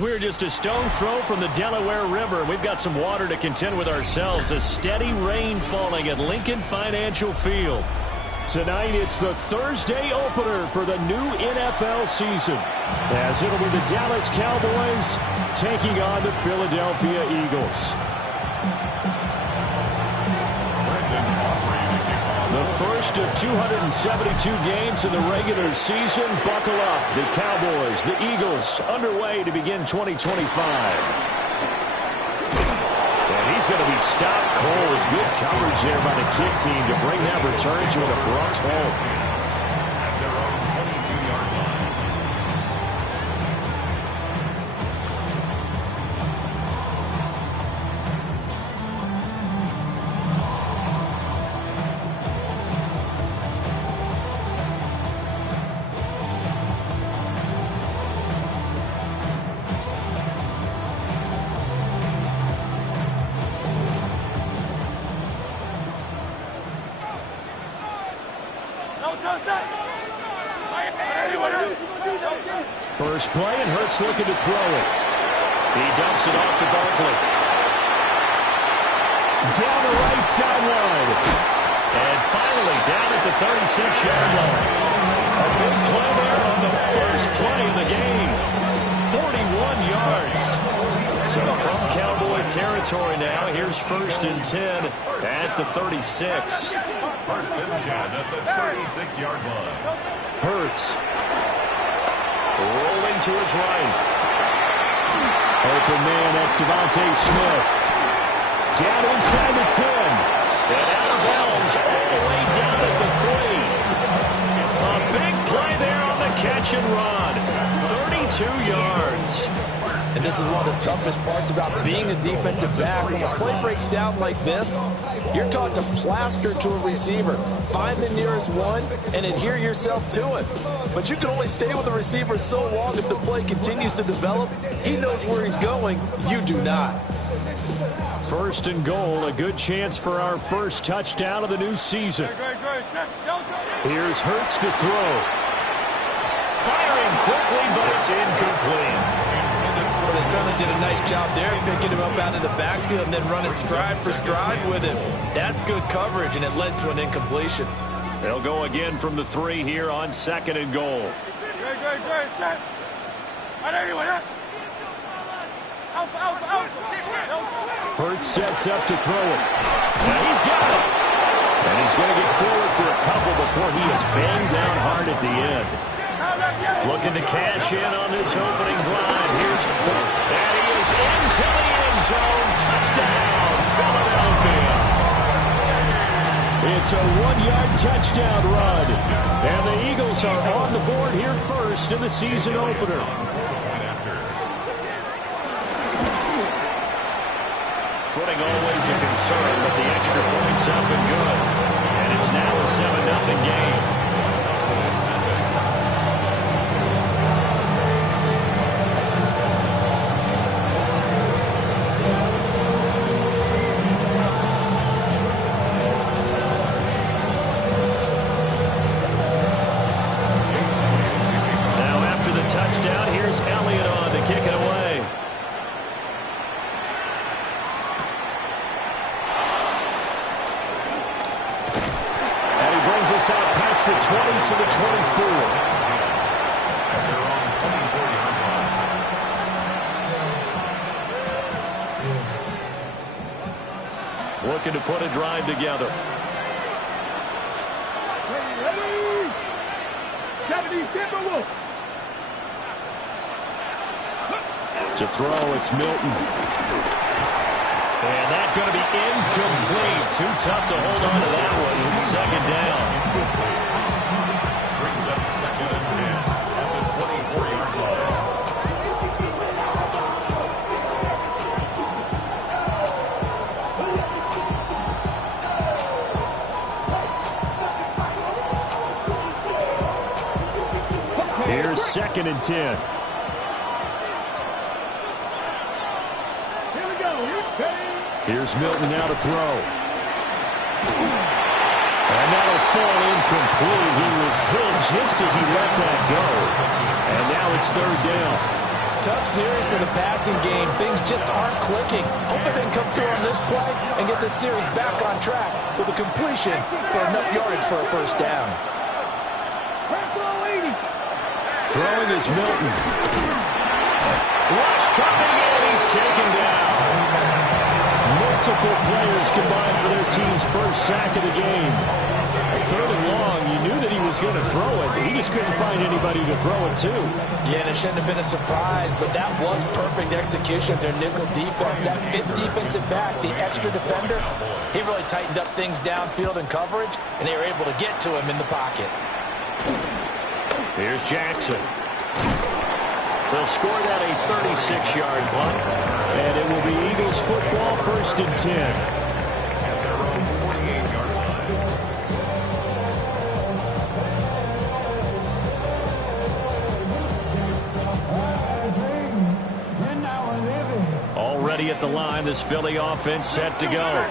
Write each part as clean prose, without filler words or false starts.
We're just a stone's throw from the Delaware River. We've got some water to contend with ourselves. A steady rain falling at Lincoln Financial Field. Tonight, it's the Thursday opener for the new NFL season, as it'll be the Dallas Cowboys taking on the Philadelphia Eagles. The first of 272 games in the regular season. Buckle up. The Cowboys, the Eagles, underway to begin 2025. And he's going to be stopped cold. Good coverage there by the kick team to bring that return to an abrupt halt. First play, and Hurts looking to throw it. He dumps it off to Barkley. Down the right sideline. And finally down at the 36-yard line. A big play there on the first play of the game. 41 yards. So from Cowboy territory now, here's 1st and 10 at the 36. 1st and 10 at the 36-yard line. Hurts. Rolling to his right. Open man, that's Devontae Smith. Down inside the 10. And out of bounds all the way down at the 3. A big play there on the catch and run. 32 yards. And this is one of the toughest parts about being a defensive back. When a play breaks down like this, you're taught to plaster to a receiver. Find the nearest one and adhere yourself to it. But you can only stay with the receiver so long if the play continues to develop. He knows where he's going. You do not. 1st and goal, a good chance for our first touchdown of the new season. Here's Hurts to throw. Firing quickly, but it's incomplete. What a certainly did a nice job there, picking him up out of the backfield and then running stride for stride with him. That's good coverage, and it led to an incompletion. They'll go again from the 3 here on 2nd and goal. Hurts sets up to throw it. And he's got it. And he's going to get forward for a couple before he is banged down hard at the end. Looking to cash in on this opening drive. Here's Ford. And he is into the end zone. Touchdown, Philadelphia. It's a 1-yard touchdown run. And the Eagles are on the board here first in the season opener. Footing always a concern, but the extra point's up and good. And it's now a 7-0 game. Now after the touchdown, here's Elliott on to kick it away. Us out past the 20 to the 24. Looking to put a drive together. To throw, it's Milton. And that's going to be incomplete. Too tough to hold on to that one. It's 2nd down. Brings up 2nd and 10 at the 24-yard line. Here's 2nd and 10. Here's Milton now to throw. And that'll fall incomplete. He was hit just as he let that go. And now it's 3rd down. Tough series for the passing game. Things just aren't clicking. Hope they can come through on this play and get this series back on track with a completion for enough yardage for a 1st down. Throwing is Milton. Rush coming in. He's taken down. Multiple players combined for their team's first sack of the game. 3rd and long, you knew that he was going to throw it. He just couldn't find anybody to throw it to. Yeah, and it shouldn't have been a surprise, but that was perfect execution of their nickel defense. That 5th defensive back, the extra defender, he really tightened up things downfield in coverage, and they were able to get to him in the pocket. Here's Jackson. They'll score that a 36-yard punt, and it will be Eagles football 1st and 10. At their own 48-yard line. Already at the line, this Philly offense set to go.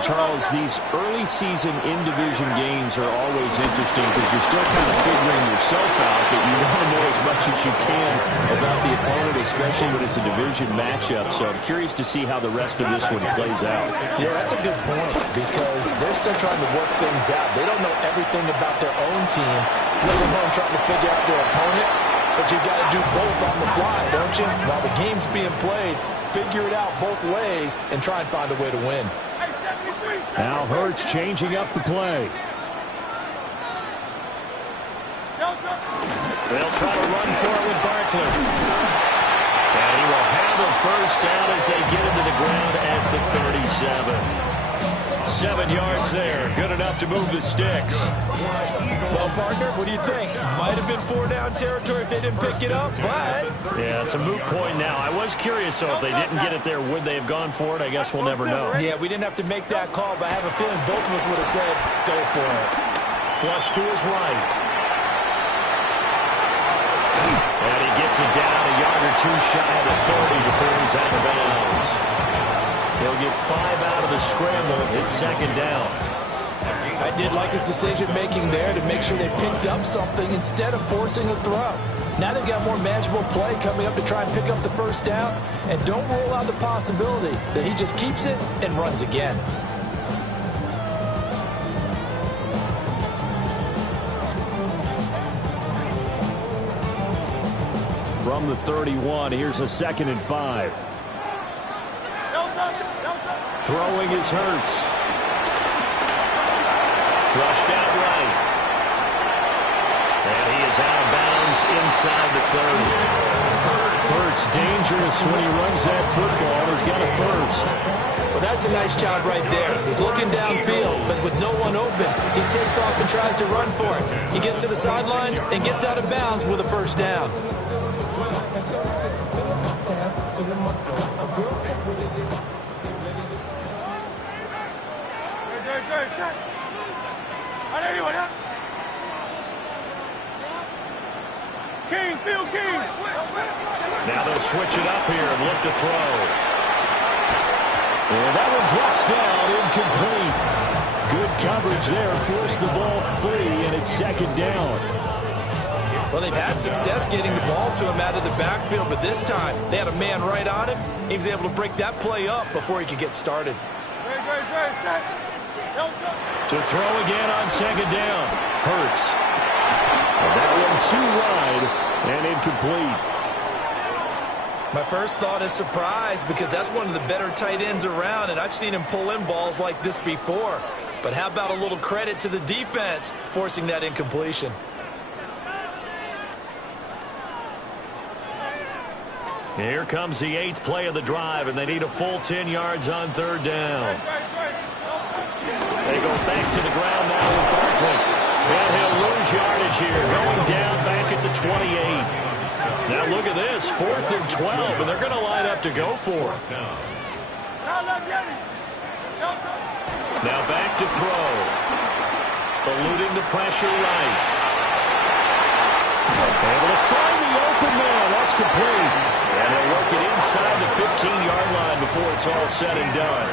Charles, these early season in-division games are always interesting because you're still kind of figuring yourself out, but you want to know as much as you can about the opponent, especially when it's a division matchup. So I'm curious to see how the rest of this one plays out. Yeah, that's a good point because they're still trying to work things out. They don't know everything about their own team, let alone trying to figure out their opponent. But you've got to do both on the fly, don't you? While the game's being played, figure it out both ways and try and find a way to win. Now Hurts changing up the play. They'll try to run for it with Barkley. And he will have a 1st down as they get into the ground at the 37. 7 yards there. Good enough to move the sticks. Well, partner, what do you think? Might have been 4-down territory if they didn't pick it up, but... Yeah, it's a moot point now. I was curious, so if they didn't get it there, would they have gone for it? I guess we'll never know. Yeah, we didn't have to make that call, but I have a feeling both of us would have said, go for it. Flush to his right. And he gets it down a yard or 2 shy of the 30 before he's out of bounds. He'll get 5 out of the scramble. It's 2nd down. I did like his decision-making there to make sure they picked up something instead of forcing a throw. Now they've got more manageable play coming up to try and pick up the first down. And don't rule out the possibility that he just keeps it and runs again. From the 31, here's a 2nd and 5. Throwing is Hurts. Flushed out right. And he is out of bounds inside the 30. Hurts dangerous when he runs that football. He's got a first. Well, that's a nice job right there. He's looking downfield, but with no one open, he takes off and tries to run for it. He gets to the sidelines and gets out of bounds with a first down. Now they'll switch it up here and look to throw. And that one drops down, incomplete. Good coverage there, forced the ball free, and it's 2nd down. Well, they've had success getting the ball to him out of the backfield, but this time they had a man right on him. He was able to break that play up before he could get started. To throw again on 2nd down. Hurts. And that one too wide and incomplete. My first thought is surprise because that's one of the better tight ends around, and I've seen him pull in balls like this before. But how about a little credit to the defense forcing that incompletion? Here comes the 8th play of the drive, and they need a full 10 yards on 3rd down. They go back to the ground now with Barkley. And he'll lose yardage here, going down back at the 28. Now look at this, 4th and 12, and they're going to line up to go for it. Now back to throw. Eluding the pressure right. Able to find the open man. That's complete. And they'll work it inside the 15-yard line before it's all said and done.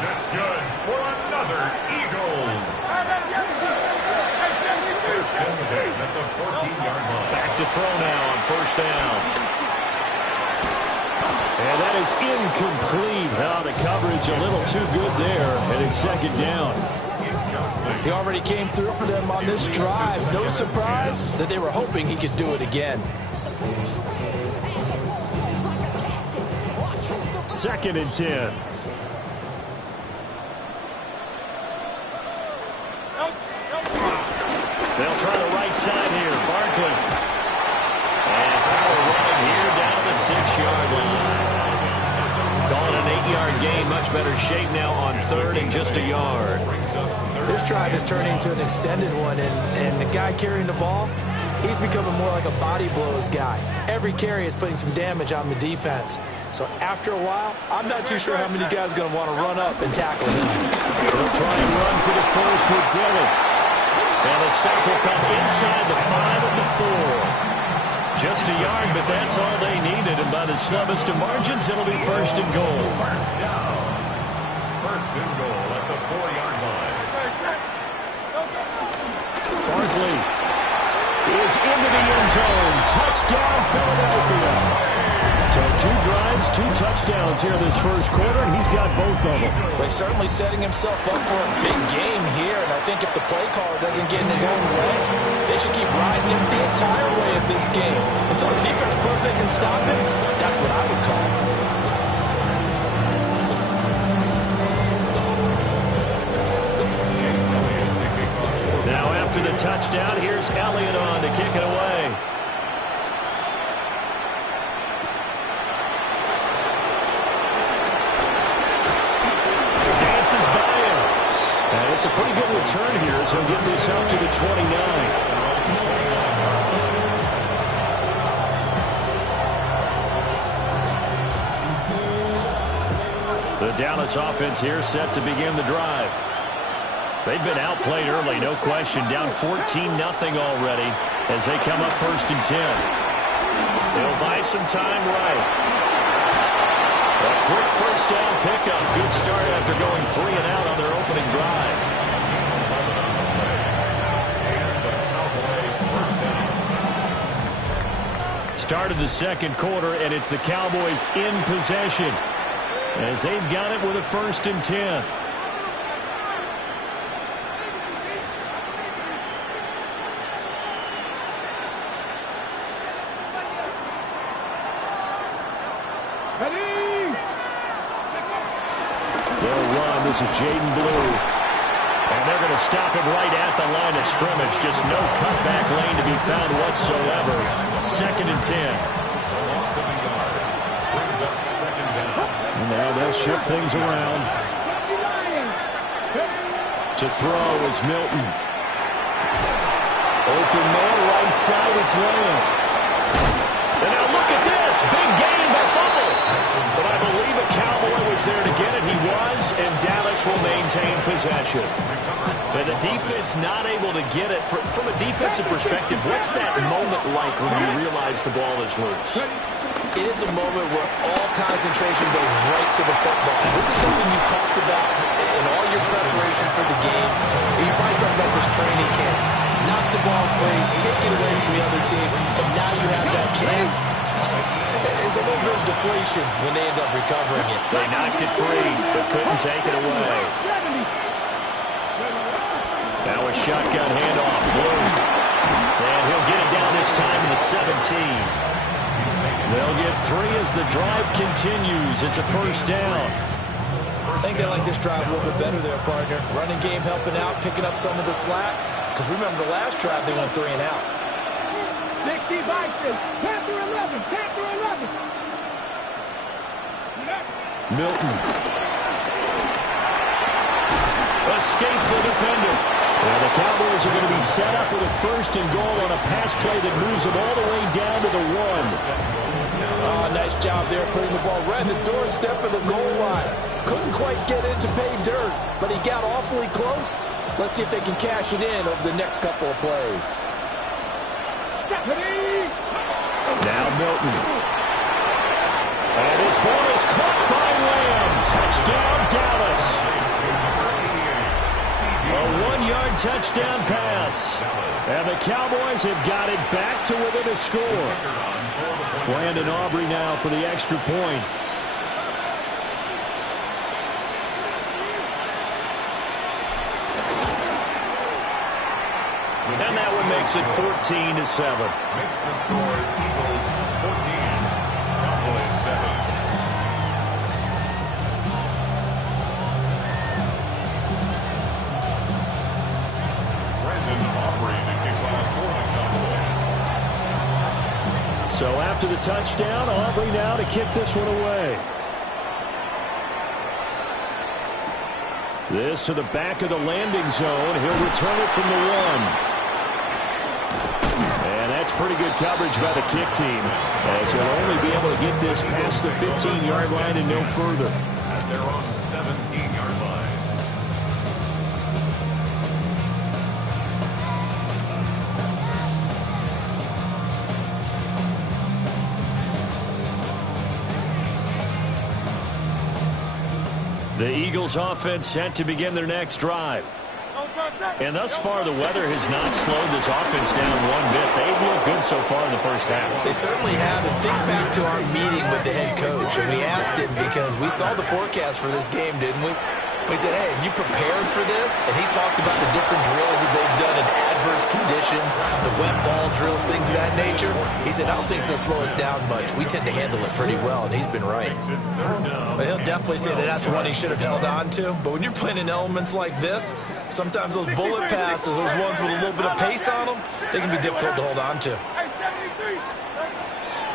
That's good for another Eagles. First and 10 at the 14-yard line. Back to throw now on 1st down. And that is incomplete. Now the coverage a little too good there, and it's 2nd down. He already came through for them on this drive. No surprise that they were hoping he could do it again. 2nd and 10. They'll try the right side here. Barkley. And power running here down the 6-yard line. Calling an 8-yard gain. Much better shape now on 3rd and just a yard. This drive is turning into an extended one, and the guy carrying the ball, he's becoming more like a body blows guy. Every carry is putting some damage on the defense. So after a while, I'm not too sure how many guys are going to want to run up and tackle him. They'll try and run for the first with Dillon. And the stop will come inside the 5 of the 4. Just a yard, but that's all they needed. And by the slimmest of margins, it'll be 1st and goal. First down. 1st and goal at the 4-yard line. Barkley is into the end zone. Touchdown, Philadelphia. So 2 drives, 2 touchdowns here in this first quarter, and he's got both of them. Well, he's certainly setting himself up for a big game here, and I think if the play caller doesn't get in his own way, they should keep riding him the entire way of this game. Until the defense proves they can stop him, that's what I would call. Now after the touchdown, here's Elliott on to kick it away. Dances by him. And it's a pretty good return here as he'll get this up to the 29. The Dallas offense here set to begin the drive. They've been outplayed early, no question. Down 14-0 already as they come up 1st and 10. They'll buy some time right. A quick first down pickup. Good start after going 3 and out on their opening drive. Start of the second quarter, and it's the Cowboys in possession as they've got it with a 1st and 10. They'll run. This is Jaden Blue. And they're going to stop him right at the line of scrimmage. Just no cutback lane to be found whatsoever. 2nd and 10. Loss of a yard. Brings up 2nd down. And now they'll shift things around. To throw is Milton. Open man, right side, it's Lamb. And now look at this. Big gain by fumble. But I believe a Cowboy was there to get it. He was, and Dallas will maintain possession. And the defense not able to get it. From a defensive perspective, what's that moment like when you realize the ball is loose? It is a moment where all concentration goes right to the football. This is something you've talked about in all your preparation for the game. You probably talked about this training camp. Knock the ball free, take it away from the other team, and now you have that chance. There's a little bit of deflation when they end up recovering it. They knocked it free, but couldn't take it away. Now a shotgun handoff. Blue. And he'll get it down this time in the 17. They'll get 3 as the drive continues. It's a 1st down. I think they like this drive a little bit better there, partner. Running game helping out, picking up some of the slack. Because remember, the last drive they went 3 and out. 60 Vikings, Panther 11, Panther 11. Milton. Escapes the defender. Well, the Cowboys are going to be set up with a 1st and goal on a pass play that moves them all the way down to the 1. Oh, nice job there putting the ball right in the doorstep of the goal line. Couldn't quite get in to pay dirt, but he got awfully close. Let's see if they can cash it in over the next couple of plays. Now Milton. And his ball is caught by Lamb. Touchdown, Dallas. A 1-yard touchdown pass. And the Cowboys have got it back to within a score. Landon Aubrey now for the extra point. And that one makes it 14-7. Makes the score Eagles 14, Cowboys 7. So after the touchdown, Aubrey now to kick this one away. This to the back of the landing zone. He'll return it from the 1. And that's pretty good coverage by the kick team, as he'll only be able to get this past the 15-yard line and no further. At their own 17-yard line. The Eagles offense set to begin their next drive. And thus far, the weather has not slowed this offense down one bit. They've looked good so far in the first half. They certainly have. And think back to our meeting with the head coach. And we asked him because we saw the forecast for this game, didn't we? We said, hey, have you prepared for this? And he talked about the different drills that they've done in adverse conditions, the wet ball drills, things of that nature. He said, I don't think it's going to slow us down much. We tend to handle it pretty well, and he's been right. But he'll definitely say that that's one he should have held on to. But when you're playing in elements like this, sometimes those bullet passes, those ones with a little bit of pace on them, they can be difficult to hold on to.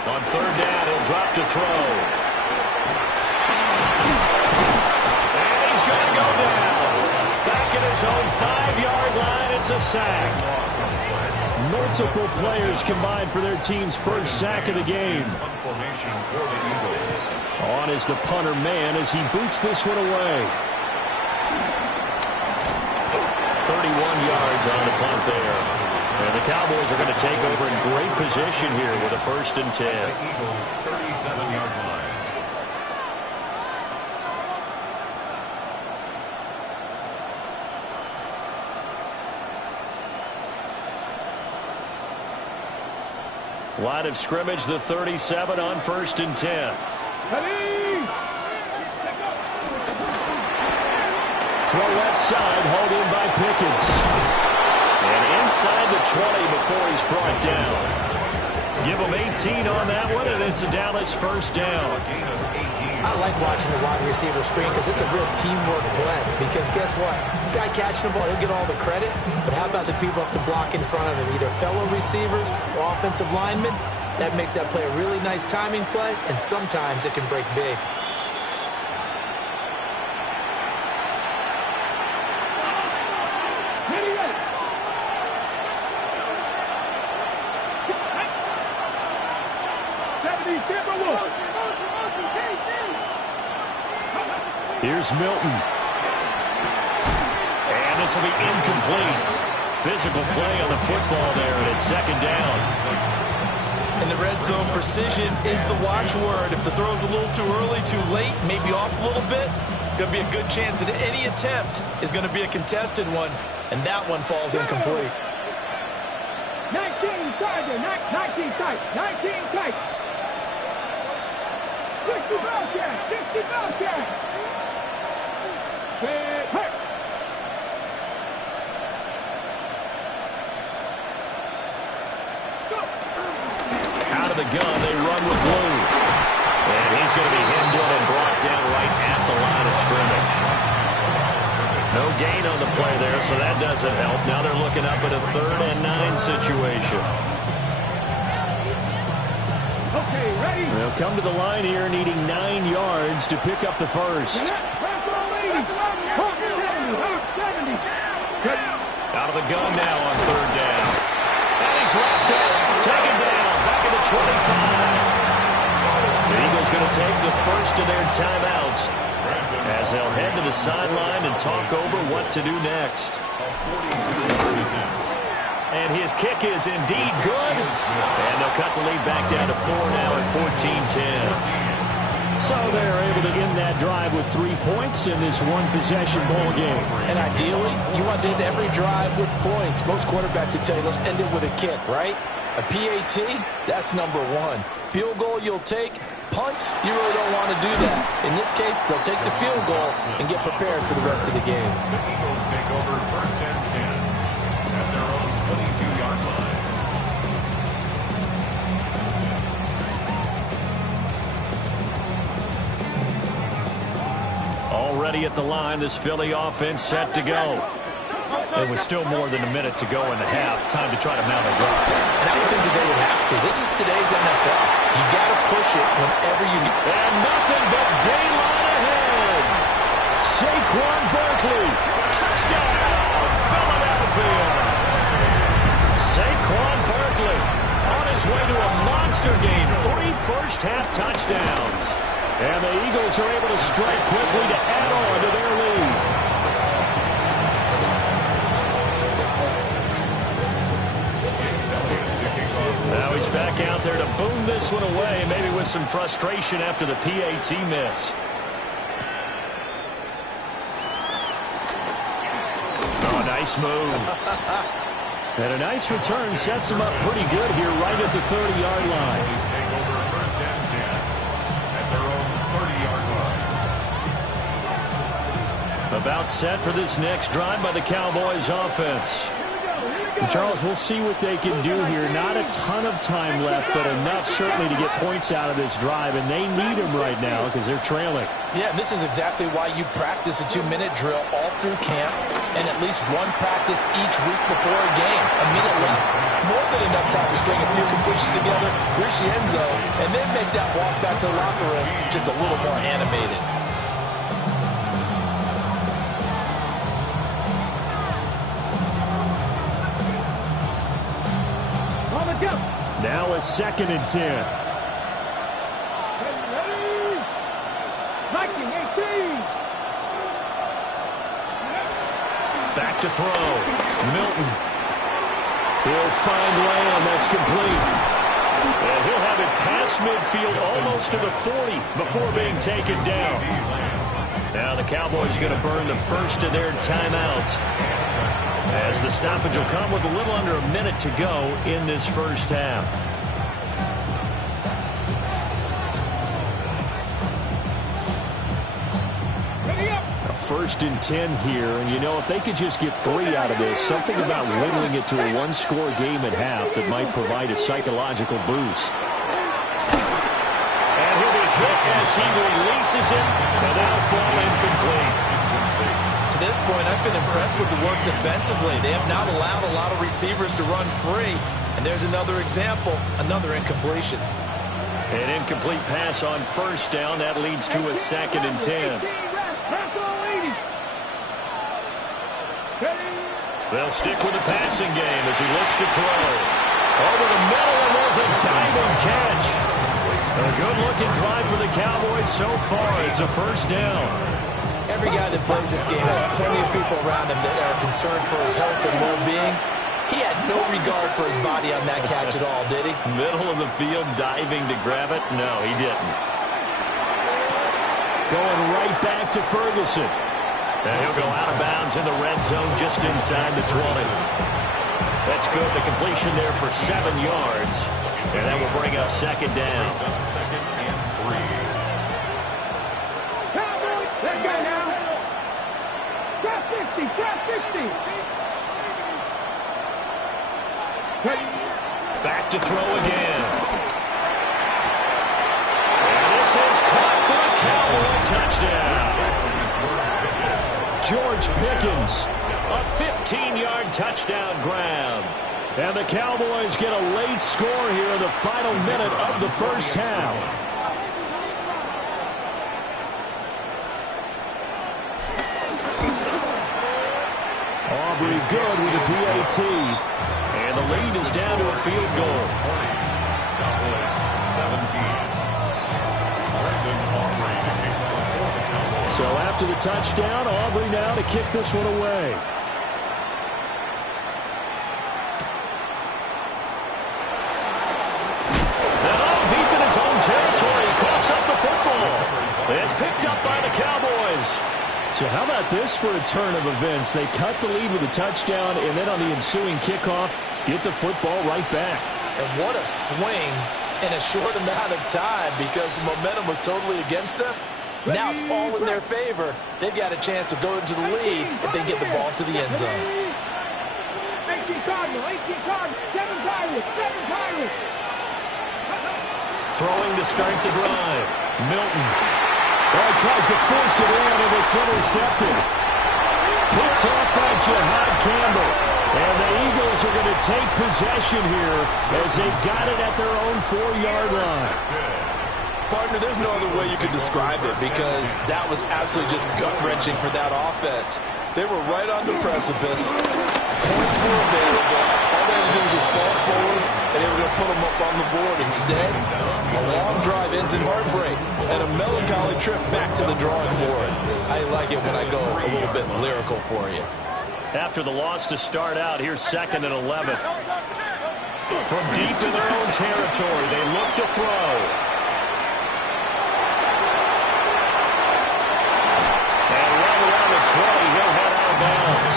On 3rd down, he'll drop to throw. Back at his own 5-yard line, it's a sack. Multiple players combined for their team's first sack of the game. On is the punter man as he boots this one away. 31 yards on the punt there. And the Cowboys are going to take over in great position here with a 1st and 10. Eagles 37-yard line. Line of scrimmage, the 37 on 1st and 10. Throw left side, hauled in by Pickens. And inside the 20 before he's brought down. Give him 18 on that one, and it's a Dallas first down. I like watching the wide receiver screen because it's a real teamwork play. Because guess what? The guy catching the ball, he'll get all the credit. But how about the people up to block in front of him, either fellow receivers or offensive linemen? That makes that play a really nice timing play, and sometimes it can break big. Here's Milton. And this will be incomplete. Physical play on the football there, and it's 2nd down. In the red zone, precision is the watchword. If the throw's a little too early, too late, maybe off a little bit, going to be a good chance that any attempt is going to be a contested one, and that one falls incomplete. 19 tight, 19 tight, 19 tight. 60 ball catch, 60 ball catch. Out of the gun, they run with Blue. And he's going to be hemmed in and brought down right at the line of scrimmage. No gain on the play there, so that doesn't help. Now they're looking up at a 3rd and 9 situation. Okay, ready? They'll come to the line here needing 9 yards to pick up the first. Out of the gun now on 3rd down. And he's left it. Taken down. Back at the 25. The Eagles going to take the first of their timeouts as they'll head to the sideline and talk over what to do next. And his kick is indeed good. And they'll cut the lead back down to 4 now at 14-10. So they're able to end that drive with 3 points in this one-possession ball game. And ideally, you want to end every drive with points. Most quarterbacks would tell you, let's end it with a kick, right? A PAT, that's number 1. Field goal you'll take. Punts, you really don't want to do that. In this case, they'll take the field goal and get prepared for the rest of the game. The Eagles take over 1st and 10 at their own 22-yard line. Already at the line, this Philly offense set to go. It was still more than a minute to go in the half. Time to try to mount a drive. And I would think that they would have to. This is today's NFL. You got to push it whenever you get. And nothing but daylight ahead. Saquon Barkley. Touchdown, Philadelphia. Saquon Barkley on his way to a monster game. 3 first-half touchdowns. And the Eagles are able to strike quickly to add on to their lead. Now he's back out there to boom this one away, maybe with some frustration after the PAT miss. Oh, nice move. And a nice return sets him up pretty good here right at the 30-yard line. Please take over 1st and 10 at their own 30-yard line. About set for this next drive by the Cowboys offense. And Charles, we'll see what they can do here. Not a ton of time left, but enough certainly to get points out of this drive, and they need them right now because they're trailing. Yeah, this is exactly why you practice a 2-minute drill all through camp and at least one practice each week before a game. A minute left, more than enough time to string a few completions together, reach the end zone, and then make that walk back to the locker room just a little more animated. Now a 2nd and 10. Back to throw. Milton. He'll find Lamb. That's complete. And he'll have it past midfield almost to the 40 before being taken down. Now the Cowboys are going to burn the first of their timeouts, as the stoppage will come with a little under a minute to go in this first half. 1st and 10 here, and you know, if they could just get 3 out of this, something about whittling it to a one-score game at half that might provide a psychological boost. And he'll be hit as he releases it, and that'll fall incomplete. To this point, I've been impressed with the work defensively. They have not allowed a lot of receivers to run free, and there's another example, another incompletion. An incomplete pass on 1st down. That leads to a 2nd and 10. They'll stick with the passing game as he looks to throw. Over the middle, and there's a diving catch. A good-looking drive for the Cowboys so far. It's a 1st down. Every guy that plays this game has plenty of people around him that are concerned for his health and well-being. He had no regard for his body on that catch at all, did he? Middle of the field, diving to grab it? No, he didn't. Going right back to Ferguson. And he'll go out of bounds in the red zone just inside the 20. That's good. The completion there for 7 yards. And that will bring up 2nd down. 2nd and 3. That guy now. Drop 60, drop 60. Back to throw again. And this is caught for a Cowboy touchdown. George Pickens, a 15-yard touchdown grab. And the Cowboys get a late score here in the final minute of the 1st half. Aubrey good with a PAT. And the lead is down to a field goal. Cowboys 17. So after the touchdown, Aubrey now to kick this one away. Now deep in his own territory, he coughs up the football. It's picked up by the Cowboys. So how about this for a turn of events? They cut the lead with a touchdown, and then on the ensuing kickoff, get the football right back. And what a swing in a short amount of time because the momentum was totally against them. Now it's all in their favor. They've got a chance to go into the lead if they get the ball to the end zone. 18 Cardinals, 7 Pirates, 7 Pirates. Throwing to start the drive. Milton. Oh, tries to force it in, and it's intercepted. Picked off by Jihad Campbell. And the Eagles are going to take possession here as they've got it at their own 4-yard line. Partner, there's no other way you could describe it because that was absolutely just gut-wrenching for that offense. They were right on the precipice. Points were available. All they had to do was just fall forward, and they were going to put them up on the board. Instead, a long drive ends in heartbreak and a melancholy trip back to the drawing board. I like it when I go a little bit lyrical for you. After the loss to start out, here's 2nd and 11. From deep in their own territory, they look to throw. And right around the 20, he'll head out of bounds.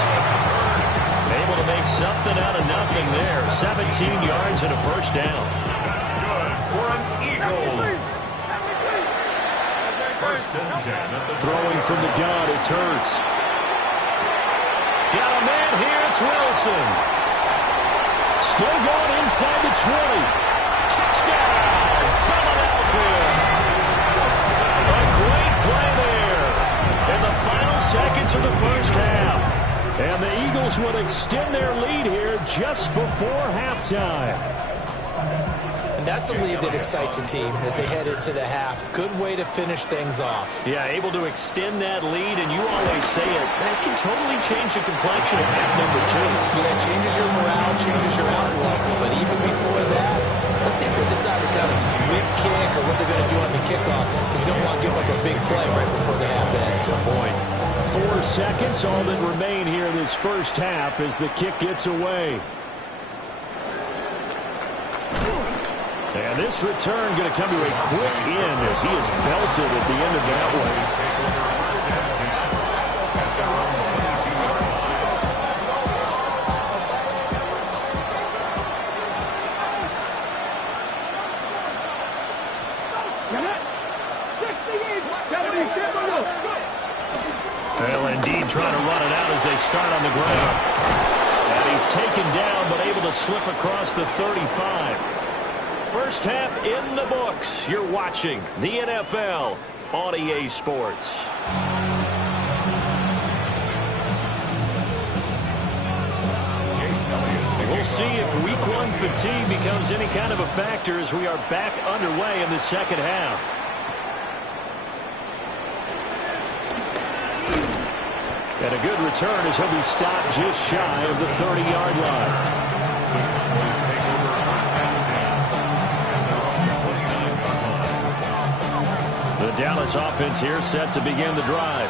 Able to make something out of nothing there. 17 yards and a 1st down. That's good for an Eagles. 1st and 10 at the Throwing from the gun, it's Hurts. Got a man here, it's Wilson. Still going inside the 20. Touchdown, Philadelphia. A great play there in the final seconds of the 1st half. And the Eagles will extend their lead here just before halftime. And that's a lead that excites a team as they head into the half. Good way to finish things off. Yeah, able to extend that lead, and you always say it, that can totally change the complexion of half number 2. Yeah, it changes your morale, changes your outlook. But even before that, let's see if they decide to kind of sweep kick or what they're going to do on the kickoff because you don't want to give up a big play right before the half ends. Good point. 4 seconds, all that remain here in this 1st half as the kick gets away. And this return going to come to a quick end as he is belted at the end of that one. Well, indeed, trying to run it out as they start on the ground. And he's taken down, but able to slip across the 35. First half in the books. You're watching the NFL on EA Sports. We'll see if week one fatigue becomes any kind of a factor as we are back underway in the second half. And a good return as he'll be stopped just shy of the 30-yard line. The Dallas offense here set to begin the drive.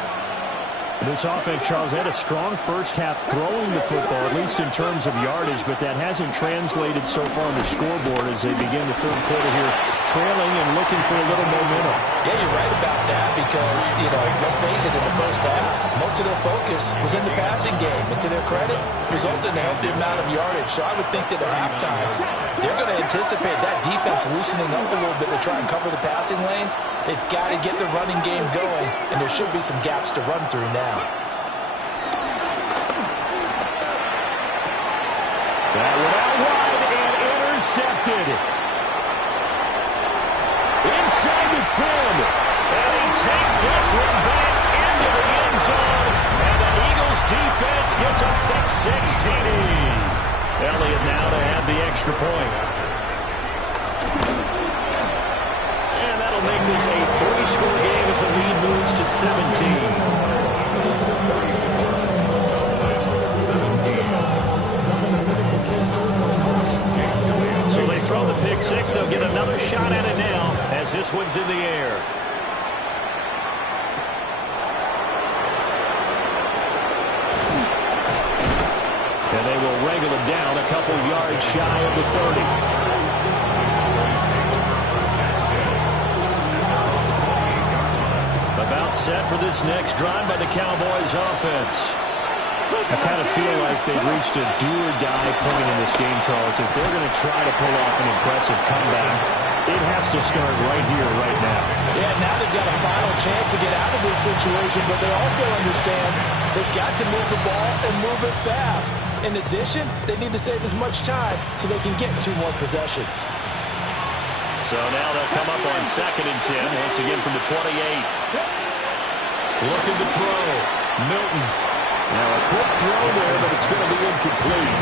This offense, Charles, had a strong first half throwing the football, at least in terms of yardage, but that hasn't translated so far on the scoreboard as they begin the third quarter here, trailing and looking for a little momentum. Yeah, you're right about that because, let's face it, in the first half, most of their focus was in the passing game. And to their credit, resulted in a healthy amount of yardage. So I would think that at halftime, they're going to anticipate that defense loosening up a little bit to try and cover the passing lanes. They've got to get the running game going, and there should be some gaps to run through now. That one out wide and intercepted. Inside the 10. And he takes this one back into the end zone. And the Eagles defense gets a thick 6 TD. Elliott now to have the extra point. And that'll make this a 3-score game as the lead moves to 17. So they throw the pick six. They'll get another shot at it now as this one's in the air. And they will wrangle him down a couple yards shy of the 30. About set for this next drive by the Cowboys offense. I kind of feel like they've reached a do-or-die point in this game, Charles. If they're going to try to pull off an impressive comeback, it has to start right here, right now. Yeah, now they've got a final chance to get out of this situation, but they also understand they've got to move the ball and move it fast. In addition, they need to save as much time so they can get 2 more possessions. So now they'll come up on 2nd and 10, once again from the 28. Looking to throw. Milton. Now a quick throw there, but it's going to be incomplete.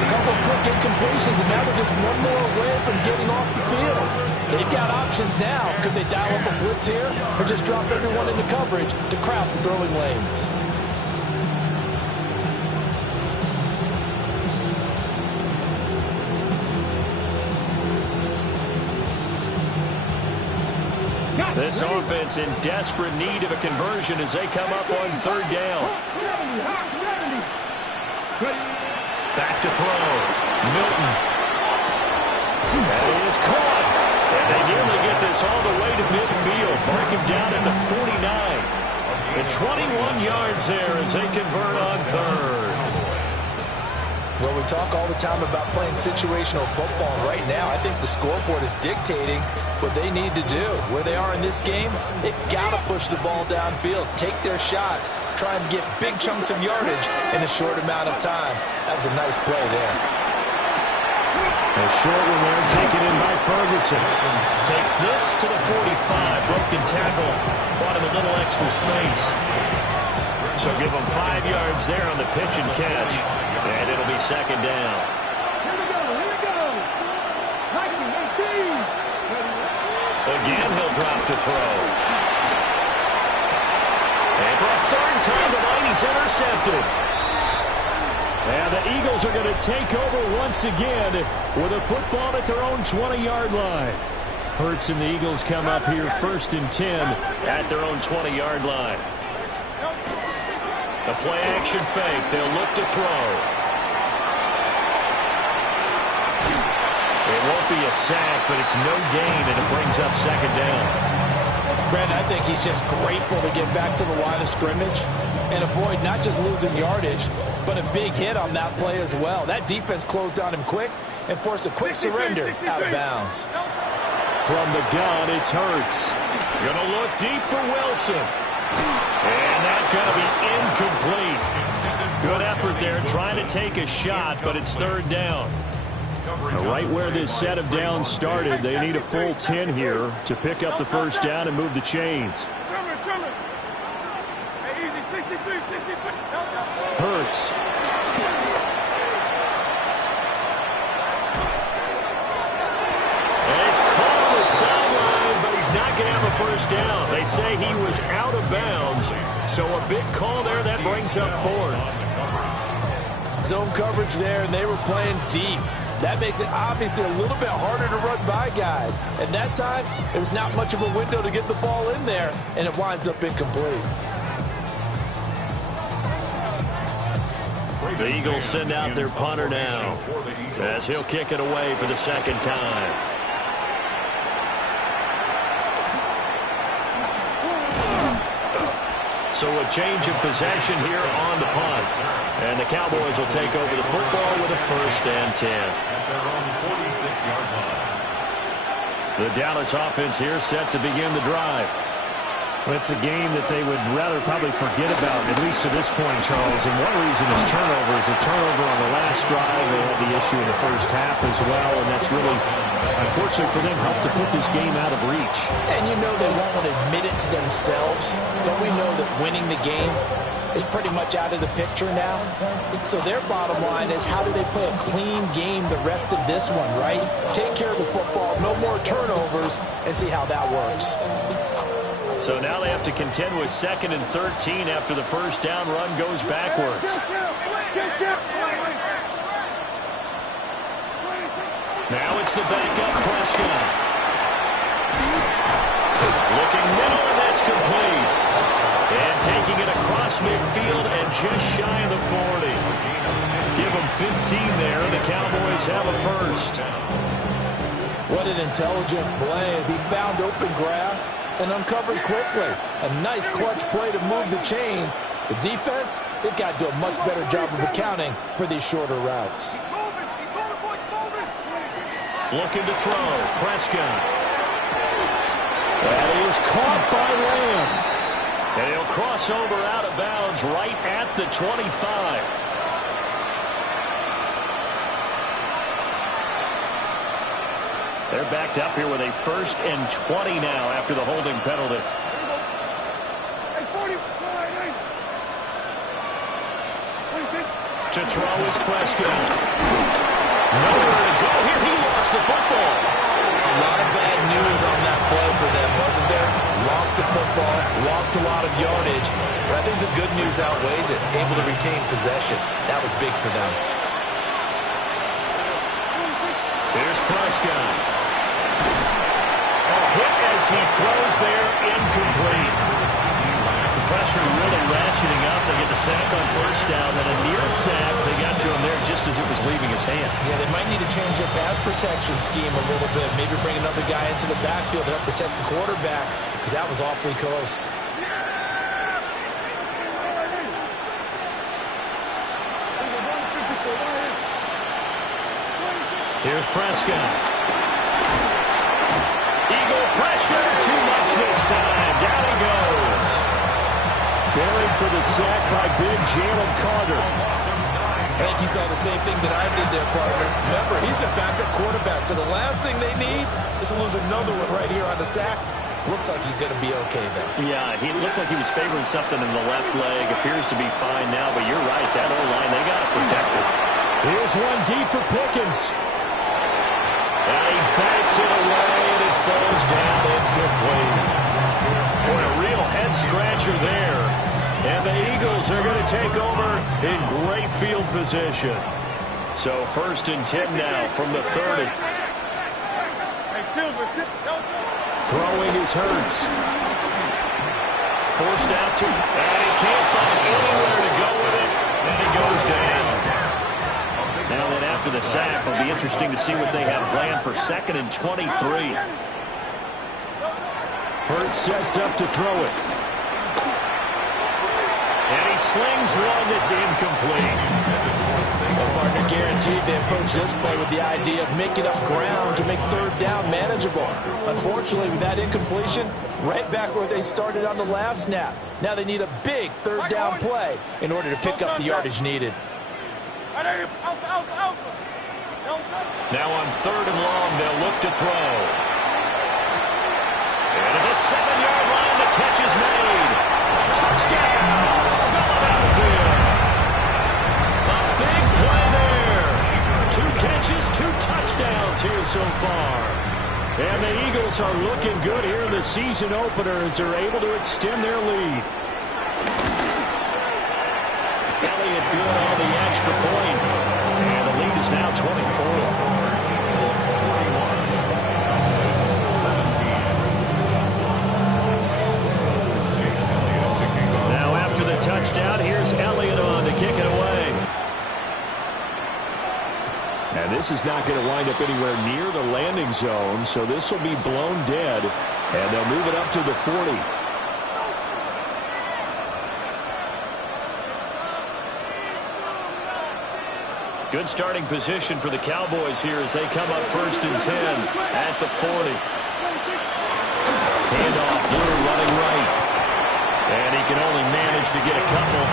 A couple quick incompletions, and now they're just one more away from getting off the field. They've got options now. Could they dial up a blitz here or just drop everyone into coverage to crowd the throwing lanes? This offense in desperate need of a conversion as they come up on 3rd down. Back to throw. Milton. That is caught. And they nearly get this all the way to midfield. Mark him down at the 49. And 21 yards there as they convert on 3rd. Well, we talk all the time about playing situational football. Right now, I think the scoreboard is dictating what they need to do. Where they are in this game, they've got to push the ball downfield, take their shots, try and get big chunks of yardage in a short amount of time. That was a nice play there. A short one there taken in by Ferguson. Takes this to the 45. Broken tackle. Bought him a little extra space. So give him 5 yards there on the pitch and catch. And it'll be 2nd down. Here we go. Again, he'll drop to throw. And for a 3rd time tonight, he's intercepted. And the Eagles are going to take over once again with a football at their own 20-yard line. Hurts and the Eagles come up here 1st and 10 at their own 20-yard line. The play-action fake. They'll look to throw. It won't be a sack, but it's no gain, and it brings up 2nd down. Brandon, I think he's just grateful to get back to the line of scrimmage and avoid not just losing yardage, but a big hit on that play as well. That defense closed on him quick and forced a quick surrender out of bounds. From the gun, it's Hurts. Going to look deep for Wilson. And that's going to be incomplete. Good effort there trying to take a shot, but it's third down. Right where this set of downs started, they need a full 10 here to pick up the first down and move the chains. Hurts. And he's caught on the sideline, but he's not going to have a first down. They say he was out of bounds, so a big call there that brings up fourth. Zone coverage there, and they were playing deep. That makes it obviously a little bit harder to run by guys. At that time, there was not much of a window to get the ball in there, and it winds up incomplete. The Eagles send out their punter now as he'll kick it away for the second time. So a change of possession here on the punt. And the Cowboys will take over the football with a first and 10. At their own 46-yard line. The Dallas offense here set to begin the drive. Well, it's a game that they would rather probably forget about, at least to this point, Charles. And one reason is turnovers. A turnover on the last drive. They had the issue in the first half as well, and that's really, unfortunately for them, helped to put this game out of reach. And you know they won't want to admit it to themselves, but we know that winning the game is pretty much out of the picture now. So their bottom line is, how do they play a clean game the rest of this one, right? Take care of the football, no more turnovers, and see how that works. So now they have to contend with 2nd and 13 after the first down run goes backwards. Now it's the backup Prescott. Looking middle, and that's complete. And taking it across midfield and just shy of the 40. Give them 15 there, and the Cowboys have a first. What an intelligent play as he found open grass and uncovered quickly. A nice clutch play to move the chains. The defense, they've got to do a much better job of accounting for these shorter routes. Looking to throw. Prescott. That is caught by Lamb. And he'll cross over out of bounds right at the 25. They're backed up here with a 1st and 20 now after the holding penalty. To throw is Prescott. Nowhere to go here. He lost the football. A lot of bad news on that play for them, wasn't there? Lost the football, lost a lot of yardage, but I think the good news outweighs it. Able to retain possession. That was big for them. Here's Prescott. Hit as he throws there, incomplete. The pressure really ratcheting up. They get the sack on first down, and a near sack. They got to him there just as it was leaving his hand. Yeah, they might need to change their pass protection scheme a little bit. Maybe bring another guy into the backfield to help protect the quarterback, because that was awfully close. Here's Prescott. Eagle pressure, too much this time. Down he goes. Buried for the sack by big Jalen Carter. I think you saw the same thing that I did there, partner. Remember, he's a backup quarterback, so the last thing they need is to lose another one right here on the sack. Looks like he's going to be okay, though. Yeah, he looked like he was favoring something in the left leg. Appears to be fine now, but you're right. That O-line, they got to protect it. Here's one deep for Pickens. And he bats it away, and it falls down incomplete. Boy, a real head-scratcher there. And the Eagles are going to take over in great field position. So 1st and 10 now from the 30. Throwing is Hurts. Forced out to, and he can't find anywhere to go with it, and he goes down. Now then after the sack, it'll be interesting to see what they have planned for 2nd and 23. Hurts sets up to throw it. And he slings one that's incomplete. Well, partner, guaranteed they approach this play with the idea of making up ground to make third down manageable. Unfortunately, with that incompletion, right back where they started on the last snap. Now they need a big third down play in order to pick up the yardage needed. Now on third and long, they'll look to throw. And at the 7-yard line, the catch is made. Touchdown, Philadelphia. A big play there. 2 catches, 2 touchdowns here so far. And the Eagles are looking good here in the season opener as they're able to extend their lead. Elliott good on the extra point. And the lead is now 24. Now after the touchdown, here's Elliott on to kick it away. And this is not going to wind up anywhere near the landing zone, so this will be blown dead. And they'll move it up to the 40. Good starting position for the Cowboys here as they come up 1st and 10 at the 40. Handoff, Blue running right. And he can only manage to get a couple.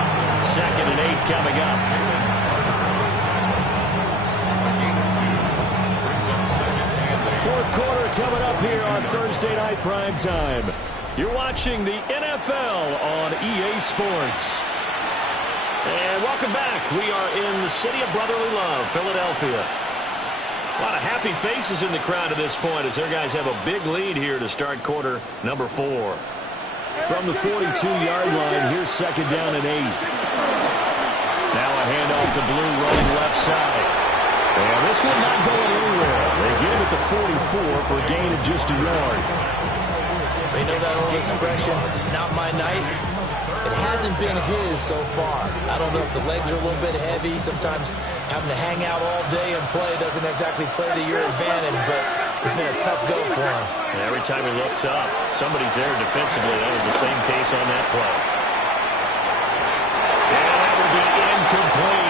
2nd and 8 coming up. Fourth quarter coming up here on Thursday Night Primetime. You're watching the NFL on EA Sports. And welcome back. We are in the city of brotherly love, Philadelphia. A lot of happy faces in the crowd at this point as their guys have a big lead here to start quarter number 4. From the 42-yard line, here's 2nd down and 8. Now a handoff to Blue running left side. And this one not going anywhere. They get it at the 44 for a gain of just a yard. You know that old expression, it's not my night. It hasn't been his so far. I don't know if the legs are a little bit heavy. Sometimes having to hang out all day and play doesn't exactly play to your advantage, but it's been a tough go for him. And every time he looks up, somebody's there defensively. That was the same case on that play. And that will be incomplete.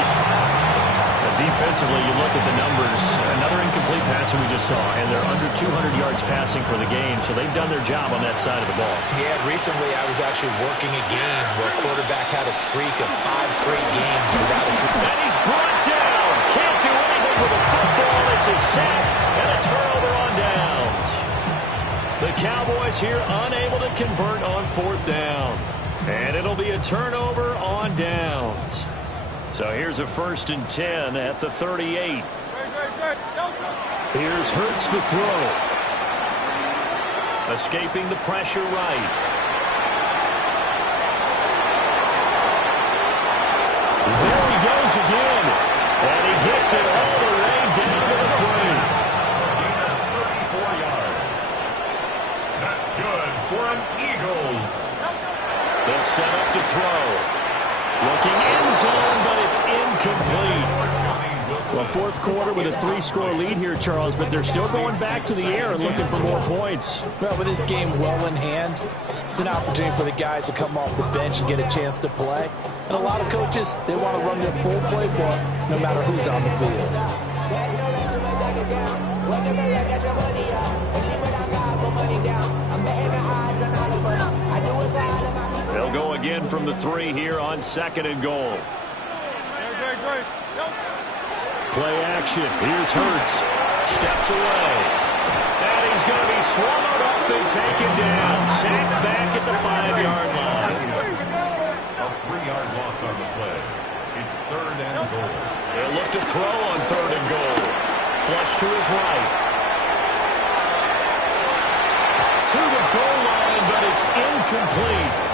Defensively, you look at the numbers. Another incomplete passer we just saw, and they're under 200 yards passing for the game, so they've done their job on that side of the ball. Yeah, recently I was actually working a game where a quarterback had a streak of 5 straight games without a two. And he's brought down. Can't do anything with a football. It's a sack and a turnover on downs. The Cowboys here unable to convert on 4th down. And it'll be a turnover on downs. So here's a 1st and 10 at the 38. Here's Hurts to throw. Escaping the pressure right. There he goes again. And he gets it all the way down to the 34 yards. That's good for an Eagles. They'll set up to throw. Looking end zone, but it's incomplete. Well, 4th quarter with a 3-score lead here, Charles, but they're still going back to the air and looking for more points. Well, with this game well in hand, it's an opportunity for the guys to come off the bench and get a chance to play. And a lot of coaches, they want to run their full playbook no matter who's on the field. They'll go again from the 3 here on 2nd and goal. Play action. Here's Hurts. Steps away. And he's going to be swallowed up and taken down. Sacked back at the 5-yard line. A 3-yard loss on the play. It's 3rd and goal. They'll look to throw on 3rd and goal. Flush to his right. To the goal line, but it's incomplete.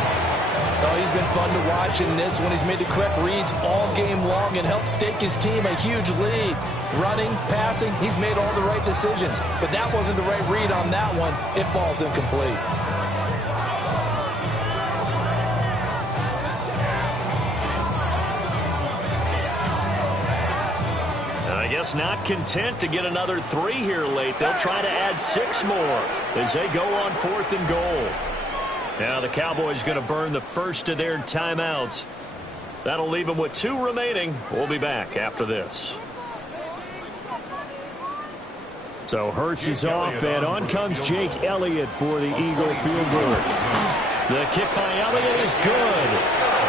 Oh, he's been fun to watch in this one. He's made the correct reads all game long and helped stake his team a huge lead. Running, passing, he's made all the right decisions. But that wasn't the right read on that one. It falls incomplete. I guess not content to get another 3 here late. They'll try to add 6 more as they go on 4th and goal. Now the Cowboys going to burn the first of their timeouts. That'll leave him with 2 remaining. We'll be back after this. So Hurts is off, and on comes Jake Elliott for the Eagle field goal. The kick by Elliott is good,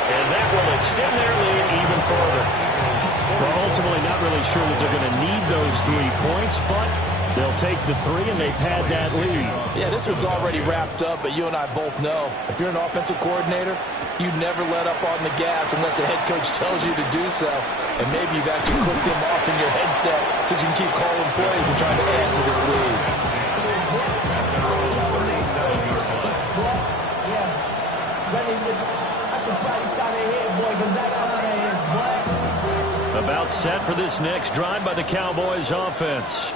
and that will extend their lead even further. Well, ultimately not really sure that they're going to need those 3 points, but they'll take the 3 and they pad that lead. Yeah, this one's already wrapped up, but you and I both know if you're an offensive coordinator, you never let up on the gas unless the head coach tells you to do so. And maybe you've actually clicked him off in your headset so you can keep calling plays and trying to add to this lead. About set for this next drive by the Cowboys offense.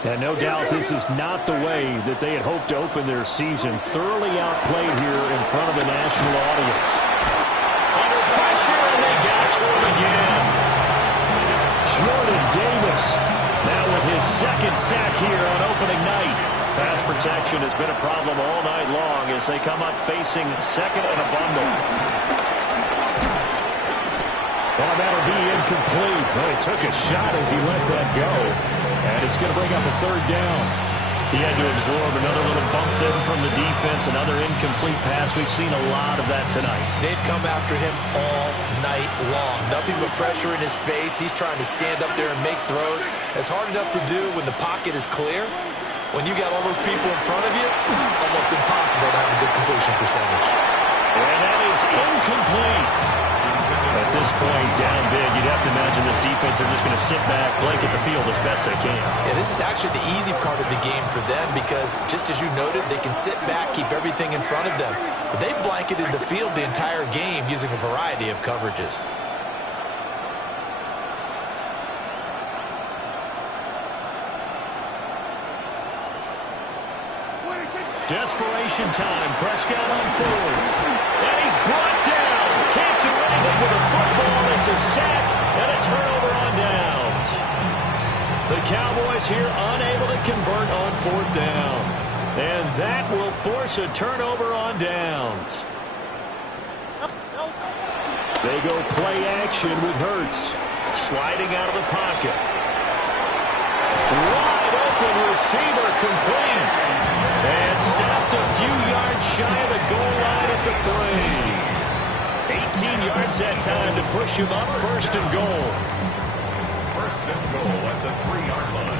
And no doubt this is not the way that they had hoped to open their season. Thoroughly outplayed here in front of a national audience. Under pressure, and they got to him again. Jordan Davis now with his 2nd sack here on opening night. Pass protection has been a problem all night long as they come up facing 2nd and a bundle. Well, that'll be incomplete. Well, he took a shot as he let that go. And it's going to bring up a 3rd down. He had to absorb another little bump then from the defense, another incomplete pass. We've seen a lot of that tonight. They've come after him all night long. Nothing but pressure in his face. He's trying to stand up there and make throws. It's hard enough to do when the pocket is clear. When you got all those people in front of you, almost impossible to have a good completion percentage. And that is incomplete. At this point, down big, you'd have to imagine this defense are just going to sit back, blanket the field as best they can. Yeah, this is actually the easy part of the game for them because, just as you noted, they can sit back, keep everything in front of them. But they blanketed the field the entire game using a variety of coverages. Desperation time. Prescott on 4th. And he's brought down. Can't do anything with a football. It's a sack and a turnover on downs. The Cowboys here unable to convert on 4th down. And that will force a turnover on downs. They go play action with Hurts. Sliding out of the pocket. Wide open receiver complete. And stopped a few yards shy of the goal line at the 3. 18 yards that time to push him up 1st and goal. 1st and goal at the 3-yard line.